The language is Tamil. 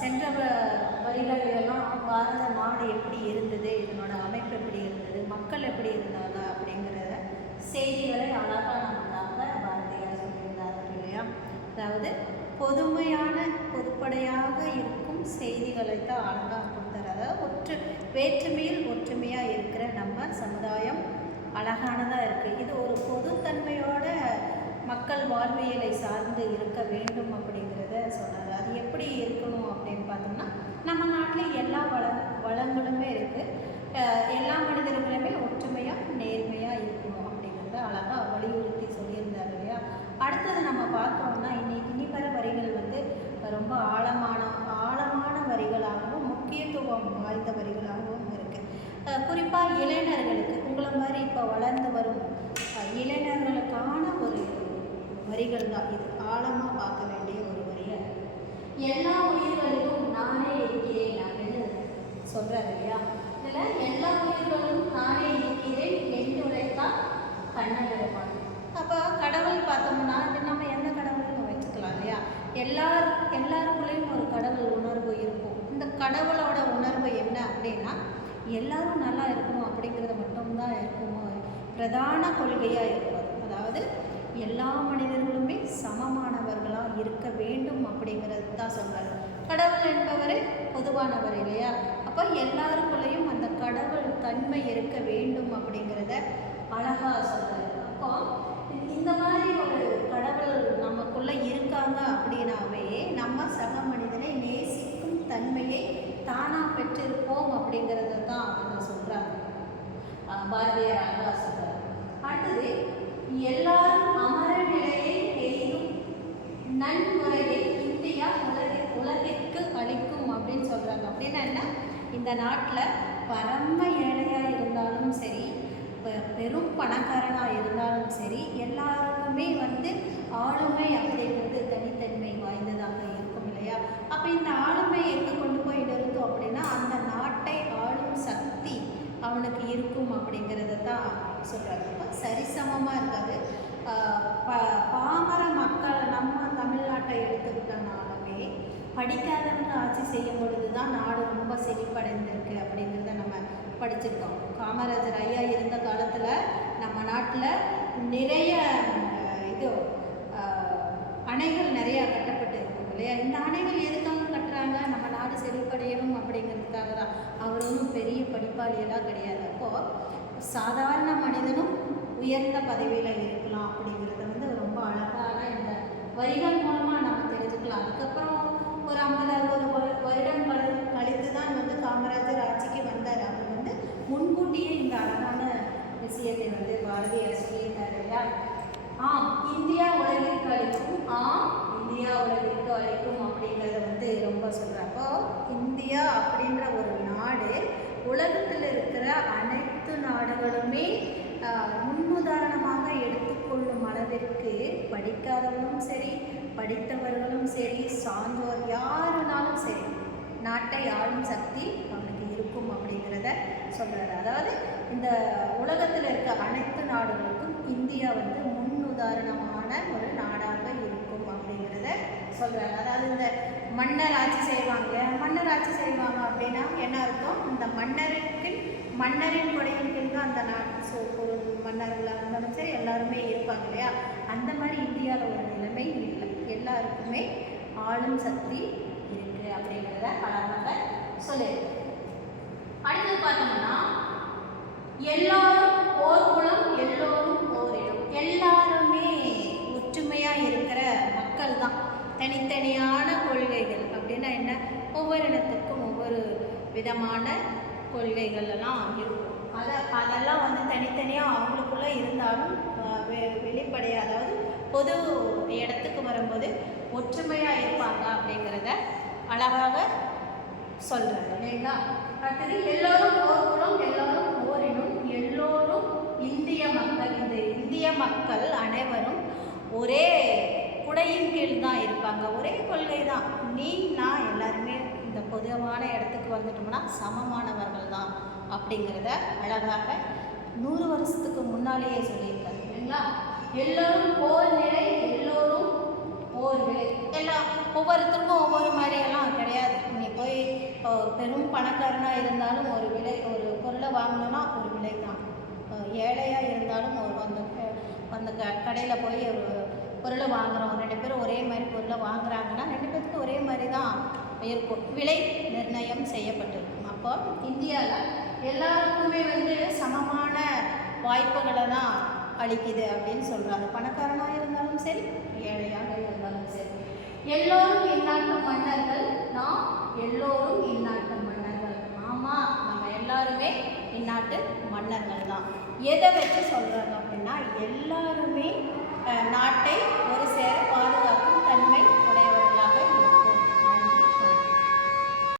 சென்ற வரிகளெல்லாம் பாரத நாடு எப்படி இருந்தது, இதனோட அமைப்பு எப்படி இருந்தது, மக்கள் எப்படி இருந்தாங்க அப்படிங்கிறத செய்திகளை அழகாக நமக்காக பாரதியார் சொல்லியிருந்தார்கள் இல்லையா. அதாவது பொதுப்படையாக இருக்கும் செய்திகளை தான் அழகாக கொடுத்தார். அதாவது வேற்றுமையில் ஒற்றுமையாக இருக்கிற நம்ம சமுதாயம் அழகானதாக இருக்குது. இது ஒரு பொதுத்தன்மையோட மக்கள் வாழ்வியலை சார்ந்து இருக்க வேண்டும் அப்படிங்கிறத சொன்னார். அது எப்படி இருக்கணும் அப்படின்னு பார்த்தோம்னா, நம்ம நாட்டில் எல்லா வளங்களுமே இருக்குது, எல்லா மனிதர்களுமே ஒற்றுமையாக நேர்மையாக இருக்கணும் அப்படிங்கிறத அழகாக வலியுறுத்தி சொல்லியிருந்தார் இல்லையா. அடுத்தது நம்ம பார்த்தோம்னா இனி வர வரிகள் வந்து ரொம்ப ஆழமான வரிகளாகவும் முக்கியத்துவம் வாய்ந்த வரிகளாகவும் இருக்குது. குறிப்பாக இளைஞர்களுக்கு, உங்களை மாதிரி இப்போ வளர்ந்து வரும் இளைஞர்களுக்கான ஒரு வரிகள் தான் இது. ஆழமாக பார்க்க வேண்டிய ஒரு வரிகள். எல்லா உயிர்களிலும் நானே இருக்கிறேன் அப்படின்னு சொல்கிறார் இல்லையா. இதில் எல்லா உயிர்களும் நானே இருக்கிறேன் என்று உழைத்தால் கண்ணன் இருப்பான். அப்போ கடவுள் பார்த்தோம்னா நம்ம எந்த கடவுளையும் வச்சுக்கலாம் இல்லையா. எல்லாருக்குள்ளேயும் ஒரு கடவுள் உணர்வு இருக்கும். இந்த கடவுளோட உணர்வு என்ன அப்படின்னா, எல்லாரும் நல்லா இருக்கணும் அப்படிங்கிறது மட்டும்தான் இருக்குமோ பிரதான கொள்கையாக இருப்பார். அதாவது எல்லா மனிதர்களுமே சமமானவர்களாக இருக்க வேண்டும் அப்படிங்கிறது தான் சொல்கிறார். கடவுள் என்பவர் பொதுவானவர் இல்லையா. அப்போ எல்லாருக்குள்ளேயும் அந்த கடவுள் தன்மை இருக்க வேண்டும் அப்படிங்கிறத அழகாக சொல்கிறார். அப்போ இந்த மாதிரி ஒரு கடவுள் நமக்குள்ளே இருக்காங்க அப்படின்னாவே நம்ம சக மனிதனை நேசிக்கும் தன்மையை தானாக பெற்றிருப்போம் அப்படிங்கிறத தான் சொல்கிறாங்க. பாரதியார் அழகாக சொல்கிறார். அடுத்தது, எல்லாரும் அமர நிலையை எய்தும் நன்முறையை இந்தியா உலகிற்கு அளிக்கும் அப்படின்னு சொல்கிறாங்க. அப்படின்னா என்ன, இந்த நாட்டில் பரம ஏழையாக இருந்தாலும் சரி, பெரும் பணக்காரனாக இருந்தாலும் சரி, எல்லாருக்குமே வந்து ஆளுமை அப்படிங்கிறது தனித்தன்மை வாய்ந்ததாக இருக்கும் இல்லையா. அப்போ இந்த ஆளுமை எங்கே கொண்டு போய் நிறுத்தும் அப்படின்னா, அந்த நாட்டை ஆளும் சக்தி அவனுக்கு இருக்கும் அப்படிங்கிறத தான் சொல்கிறாங்க. சரிசமமாக இருக்காது. பாமர மக்கள் நம்ம தமிழ்நாட்டை எடுத்துக்கிட்டனாலுமே படிக்காதவங்க ஆட்சி செய்யும் பொழுது தான் நாடு ரொம்ப செழிப்படைந்திருக்கு அப்படிங்கிறத நம்ம படிச்சிருக்கோம். காமராஜர் ஐயா இருந்த காலத்தில் நம்ம நாட்டில் நிறைய அணைகள் நிறையா கட்டப்பட்டு இருக்கும் இல்லையா. இந்த அணைகள் எதுக்காக கட்டுறாங்க, நம்ம நாடு செழிப்படையணும் அப்படிங்கிறதுக்காக தான். அவர் ஒன்றும் பெரிய படிப்பாளியெல்லாம் கிடையாது. அப்போது சாதாரண மனிதனும் உயர்ந்த பதவியில் இருக்கலாம் அப்படிங்கிறத வந்து ரொம்ப அழகான இந்த வரிகள் மூலமாக நம்ம தெரிஞ்சுக்கலாம். அதுக்கப்புறம் ஒரு 50-60 வருடம் கழித்து தான் வந்து காமராஜர் ஆட்சிக்கு வந்தார். அவர் வந்து முன்கூட்டியே இந்த அழகான விஷயத்தை வந்து பாரதியார் சொல்லியிருக்காரு இல்லையா. இந்தியா உலகிற்கு அளிக்கும், இந்தியா உலகிற்கு அளிக்கும் அப்படிங்கிறத வந்து ரொம்ப சொல்கிறப்போ, இந்தியா அப்படின்ற ஒரு நாடு உலகத்தில் இருக்கிற அனைத்து நாடுகளுமே முன்னுதாரணமாக எடுத்துக்கொள்ளும் அளவிற்கு படிக்காதவர்களும் சரி, படித்தவர்களும் சரி, சான்றோர் யாருனாலும் சரி, நாட்டை ஆளும் சக்தி அவனுக்கு இருக்கும் அப்படிங்கிறத சொல்கிறாரு. அதாவது இந்த உலகத்தில் இருக்க அனைத்து நாடுகளுக்கும் இந்தியா வந்து முன்னுதாரணமான ஒரு நாடாக இருக்கும் அப்படிங்கிறத சொல்கிறாரு. அதாவது இந்த மன்னர் ஆட்சி செய்வாங்க அப்படின்னா என்ன அர்த்தம், இந்த மன்னரின் கொடையின் கீழ் தான் அந்த நாட்டு மன்னர்களாக இருந்தாலும் சரி எல்லாருமே இருப்பாங்க இல்லையா. அந்த மாதிரி இந்தியாவில் ஒரு நிலைமை இல்லை, எல்லாருக்குமே ஆளும் சக்தி இருக்குது அப்படிங்கிறத அழகாக சொல்லியிருக்கு. அடுத்தது பார்த்தோம்னா, எல்லாரும் ஓர் குலம், எல்லோரும் ஓரிடம். எல்லாருமே ஒற்றுமையாக இருக்கிற மக்கள் தான். தனித்தனியான கொள்கைகள் அப்படின்னா என்ன, ஒவ்வொரு இடத்துக்கும் ஒவ்வொரு விதமான கொள்கைகள் எல்லாம் இருக்கும். அதெல்லாம் வந்து தனித்தனியாக அவங்களுக்குள்ளே இருந்தாலும் வெளிப்படையாக, அதாவது பொது இடத்துக்கு வரும்போது ஒற்றுமையாக இருப்பாங்க அப்படிங்கிறத அழகாக சொல்கிறாரு இல்லைங்களா. அடுத்தது, எல்லோரும் ஓர் குலம், எல்லோரும் ஓரினம், எல்லோரும் இந்திய மக்கள். இந்த இந்திய மக்கள் அனைவரும் ஒரே குடையின் கீழ் தான் இருப்பாங்க, ஒரே கொள்கை தான். நான் எல்லாருமே இந்த பொதுவான இடத்துக்கு வந்துட்டோம்னா சமமானவர்கள் தான் அப்படிங்கிறத அழகாக 100 வருஷத்துக்கு முன்னாலேயே சொல்லியிருக்காரு இல்லைங்களா. எல்லோரும் ஓர் நிலை, எல்லோரும் ஓர் விலை. எல்லாம் ஒவ்வொருத்தருக்கும் ஒவ்வொரு மாதிரியெல்லாம் கிடையாது. ஒரு பெரும் பணக்காரனாக இருந்தாலும் ஒரு பொருளை வாங்கணுன்னா ஒரு விலை தான். ஏழையாக இருந்தாலும் அந்த கடையில் போய் ஒரு பொருளை வாங்குகிறோம், 2 பேரும் ஒரே மாதிரி பொருளை வாங்குறாங்கன்னா 2 பேருக்கு ஒரே மாதிரி தான் இருக்கும், விலை நிர்ணயம் செய்யப்பட்டிருக்கும். அப்போ இந்தியாவில் எல்லாருக்குமே சமமான வாய்ப்புகளை தான் அளிக்குது அப்படின்னு சொல்கிறாங்க. பணக்காரனாக இருந்தாலும் சரி, ஏழையாக இருந்தாலும் சரி, எல்லோரும் இந்நாட்டு மன்னர்கள். நாம் எல்லோரும் இந்நாட்டு மன்னர்கள். ஆமாம், நம்ம எல்லாருமே இந்நாட்டு மன்னர்கள் தான். எதை வச்சு சொல்கிறாங்க அப்படின்னா, எல்லாருமே நாட்டை ஒரு சேர பாதுகாக்கும் தன்மை